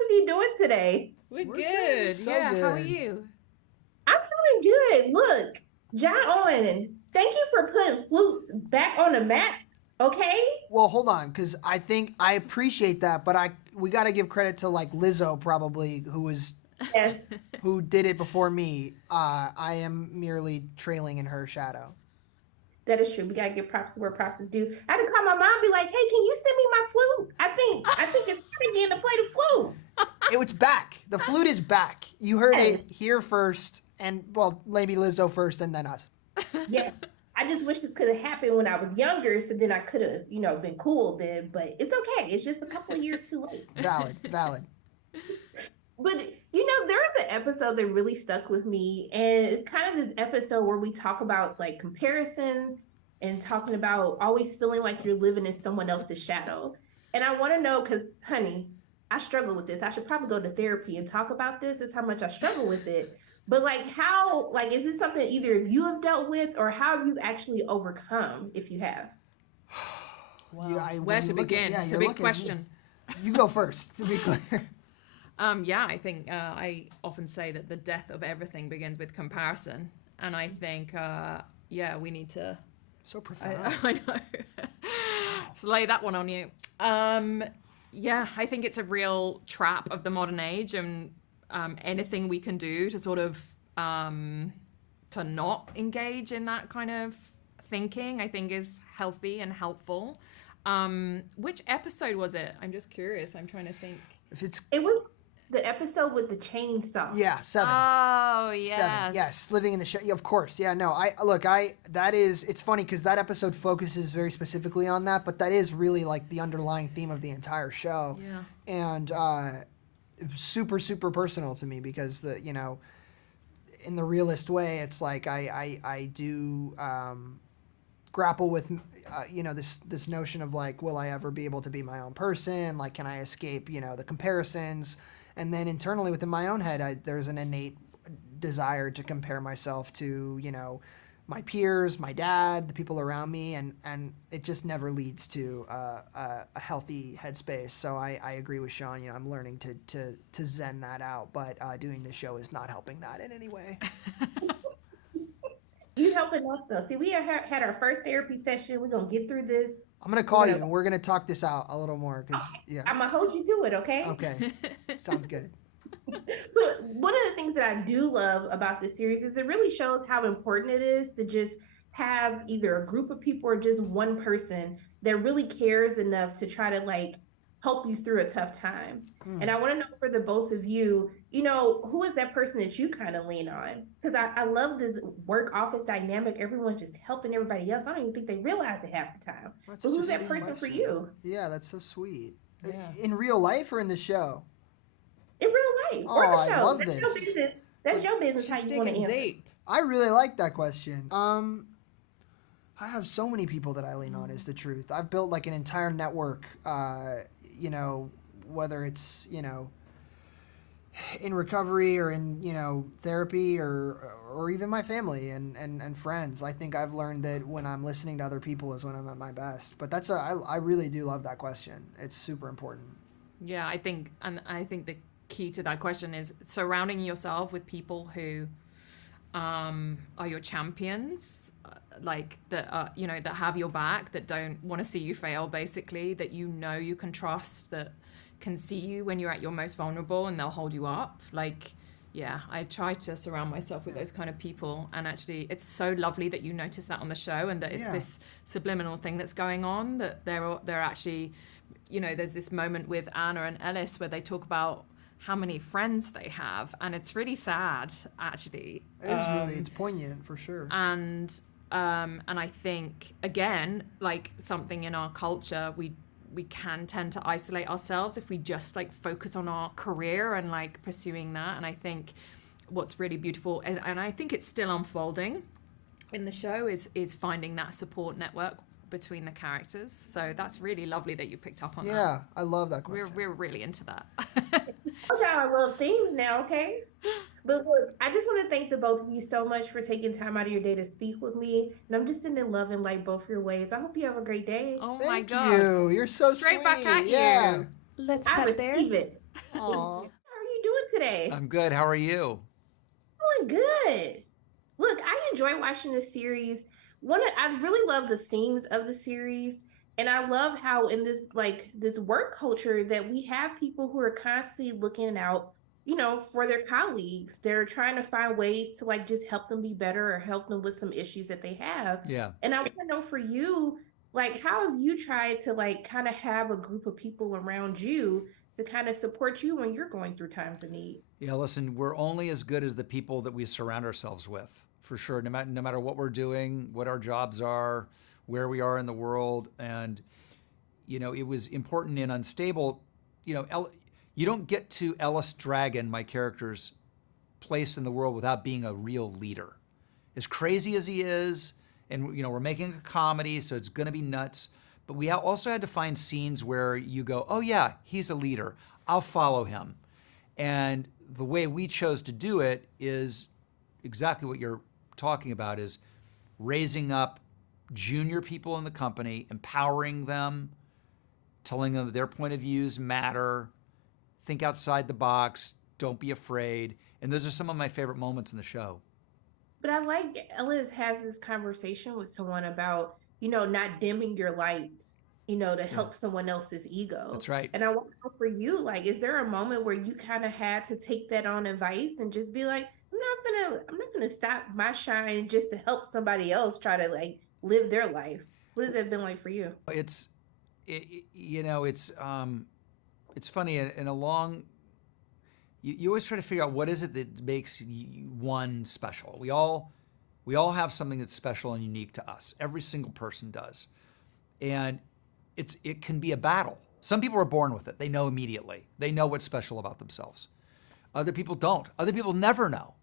both of you doing today? We're We're good. so Yeah, how are good. you? I'm doing good. Look, John Owen, thank you for putting flutes back on the map. Okay? Well, hold on, because I think I appreciate that, but we got to give credit to like Lizzo probably, Yes, who did it before me. I am merely trailing in her shadow. that is true. We gotta give props to where props is due. I had to call my mom and be like, hey, can you send me my flute? I think it's time again to play the flute. It's back. The flute is back. You heard Yes, it here first, and well, maybe Lizzo first, and then us. yes. I just wish this could have happened when I was younger, so then I could have, been cool then. But it's okay. It's just a couple of years too late. Valid, valid. But there was an episode that really stuck with me, and it's kind of this episode where we talk about like comparisons and talking about always feeling like you're living in someone else's shadow. And I want to know, because, honey, I struggle with this. I should probably go to therapy and talk about this. Is how much I struggle with it. But like, how, like, is this something either of you have dealt with, or how have you actually overcome, if you have? You, Wow. I, when Where you to look at- begin? yeah, It's a you're big looking at me. question. You go first, to be clear. Yeah, I think I often say that the death of everything begins with comparison, and I think yeah, we need to. So profound. I know. So lay that one on you. Yeah, I think it's a real trap of the modern age, and anything we can do to sort of to not engage in that kind of thinking, I think is healthy and helpful. Which episode was it? I'm just curious. I'm trying to think. If it's It was the episode with the chainsaw. yeah, 7. Oh, yes. 7. Yes, living in the yeah, of course. Yeah, no. That is it's funny cuz that episode focuses very specifically on that, but that is really like the underlying theme of the entire show. Yeah. And it was super personal to me because in the realist way, it's like I do grapple with this notion of like, will I ever be able to be my own person? Like, can I escape the comparisons? And then internally within my own head, there's an innate desire to compare myself to my peers, my dad, the people around me, and it just never leads to a healthy headspace. So I agree with Sean. I'm learning to zen that out, but doing this show is not helping that in any way. You helping us though. See, we had our first therapy session. We're gonna get through this. I'm gonna call you and we're gonna talk this out a little more because yeah. I'm gonna hold you to it, okay? Okay, sounds good. But one of the things that I do love about this series is it really shows how important it is to just have either a group of people or just one person that really cares enough to try to like help you through a tough time. And I want to know for the both of you, who is that person that you kind of lean on? Because I love this work office dynamic. Everyone's just helping everybody else. I don't even think they realize it half the time. That's But such a who's that sweet person for question. you? Yeah, that's so sweet. Yeah. In real life or in the show? In real life Oh, or the I show. love That's your this. business. That's your business how She's you want to digging answer. deep. I really like that question. I have so many people that I lean on, is the truth. I've built like an entire network, whether it's, in recovery or in, therapy or even my family and friends. I think I've learned that when I'm listening to other people is when I'm at my best. But I really do love that question. It's super important. Yeah, I think the key to that question is surrounding yourself with people who are your champions, like that that have your back, that don't want to see you fail, basically, that you can trust, that can see you when you're at your most vulnerable and they'll hold you up. Like, yeah, I try to surround myself with those kind of people, and actually it's so lovely that you notice that on the show, and that it's this subliminal thing that's going on, that they're actually, there's this moment with Anna and Ellis where they talk about how many friends they have, and it's really sad, actually. It's poignant for sure. And I think, again, like something in our culture, we can tend to isolate ourselves if we just like focus on our career and like pursuing that. And I think what's really beautiful, and I think it's still unfolding in the show, is finding that support network between the characters. So that's really lovely that you picked up on that. Yeah, I love that question. We're really into that. Okay, I love things now, okay? But look, I just want to thank the both of you so much for taking time out of your day to speak with me. And I'm just sending love and light both your ways. I hope you have a great day. Oh my Thank God. you. You're so Straight sweet. back at yeah. you. Let's I cut there. receive it. Aw. How are you doing today? I'm good. How are you? Doing good. Look, I enjoy watching this series. I really love the themes of the series, and I love how in this work culture that we have people who are constantly looking out, for their colleagues. They're trying to find ways to like just help them be better or help them with some issues that they have. Yeah. And I want to know for you, like, how have you tried to like kind of have a group of people around you to kind of support you when you're going through times of need? Yeah, listen, we're only as good as the people that we surround ourselves with, for sure. No matter what we're doing, what our jobs are, where we are in the world. And, it was important in Unstable, you don't get to Ellis Dragon, my character's place in the world, without being a real leader. As crazy as he is, and, we're making a comedy, so it's going to be nuts. But we also had to find scenes where you go, oh, yeah, he's a leader. I'll follow him. And the way we chose to do it is exactly what you're talking about, is raising up junior people in the company, empowering them, telling them that their point of views matter, think outside the box, don't be afraid. And those are some of my favorite moments in the show. But I like Ellis has this conversation with someone about, not dimming your light, to help someone else's ego. That's right. And I want to know for you, like, is there a moment where you kind of had to take that on advice and just be like, I'm not gonna stop my shine just to help somebody else try to like live their life. What has that been like for you? It's funny in a long. You always try to figure out what is it that makes one special. We all have something that's special and unique to us. Every single person does, and it can be a battle. Some people are born with it. They know immediately. They know what's special about themselves. Other people don't. Other people never know.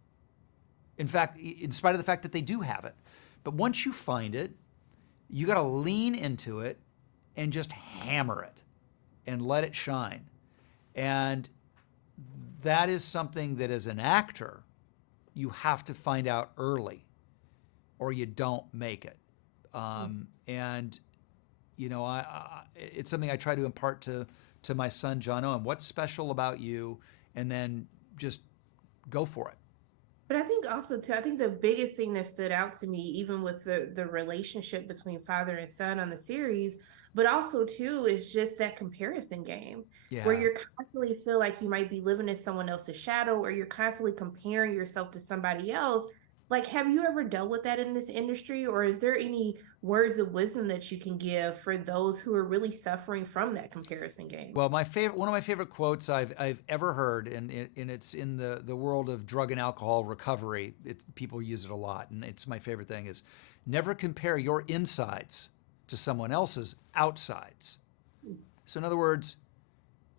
In fact, in spite of the fact that they do have it. But once you find it, you got to lean into it and just hammer it and let it shine. And that is something that as an actor, you have to find out early or you don't make it. And, it's something I try to impart to my son, John Owen. What's special about you? And then just go for it. But I think also too, I think the biggest thing that stood out to me, even with the relationship between father and son on the series, but also too, is just that comparison game where you're constantly feel like you might be living in someone else's shadow, or you're constantly comparing yourself to somebody else. Like, have you ever dealt with that in this industry, or is there any words of wisdom that you can give for those who are really suffering from that comparison game? Well, one of my favorite quotes I've ever heard, and it's in the world of drug and alcohol recovery. People use it a lot, and it's my favorite thing, is never compare your insides to someone else's outsides. So in other words,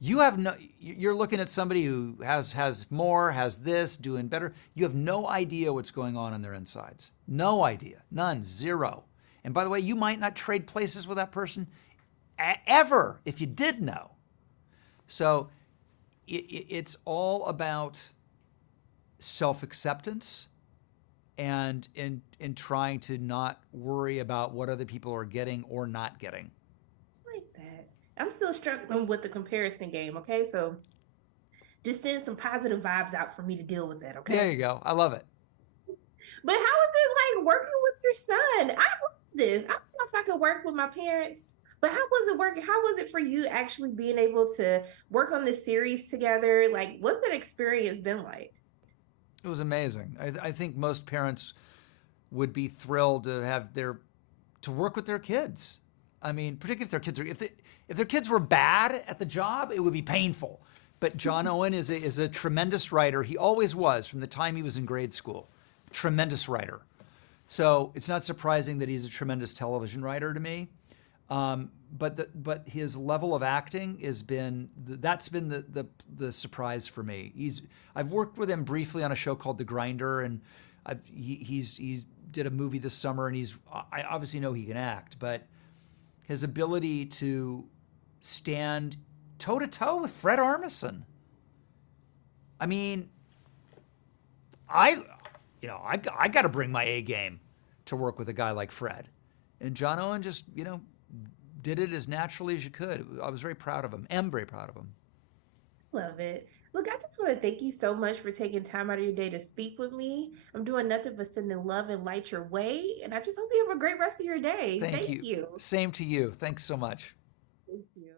you're looking at somebody who has more, has this, doing better. You have no idea what's going on in their insides. No idea. None. Zero. And by the way, you might not trade places with that person ever if you did know. So it's all about self-acceptance and in trying to not worry about what other people are getting or not getting. Like that. I'm still struggling with the comparison game, okay? So just send some positive vibes out for me to deal with that, okay? There you go. I love it. But how is it like working with your son? I love this. I don't know if I could work with my parents, but how was it working? How was it for you actually being able to work on this series together? Like, what's that experience been like? It was amazing. I think most parents would be thrilled to work with their kids. I mean, particularly if their kids were bad at the job, it would be painful. But John Owen is a tremendous writer. He always was from the time he was in grade school. Tremendous writer. So it's not surprising that he's a tremendous television writer to me. But his level of acting has been the surprise for me. I've worked with him briefly on a show called The Grinder, and he did a movie this summer, and I obviously know he can act, but his ability to stand toe to toe with Fred Armisen. I mean, I got to bring my A game to work with a guy like Fred, and John Owen just did it as naturally as you could. I was very proud of him. Am very proud of him. Love it. Look, I just want to thank you so much for taking time out of your day to speak with me. I'm doing nothing but sending love and light your way. And I just hope you have a great rest of your day. Thank Thank you. you. Same to you. Thanks so much.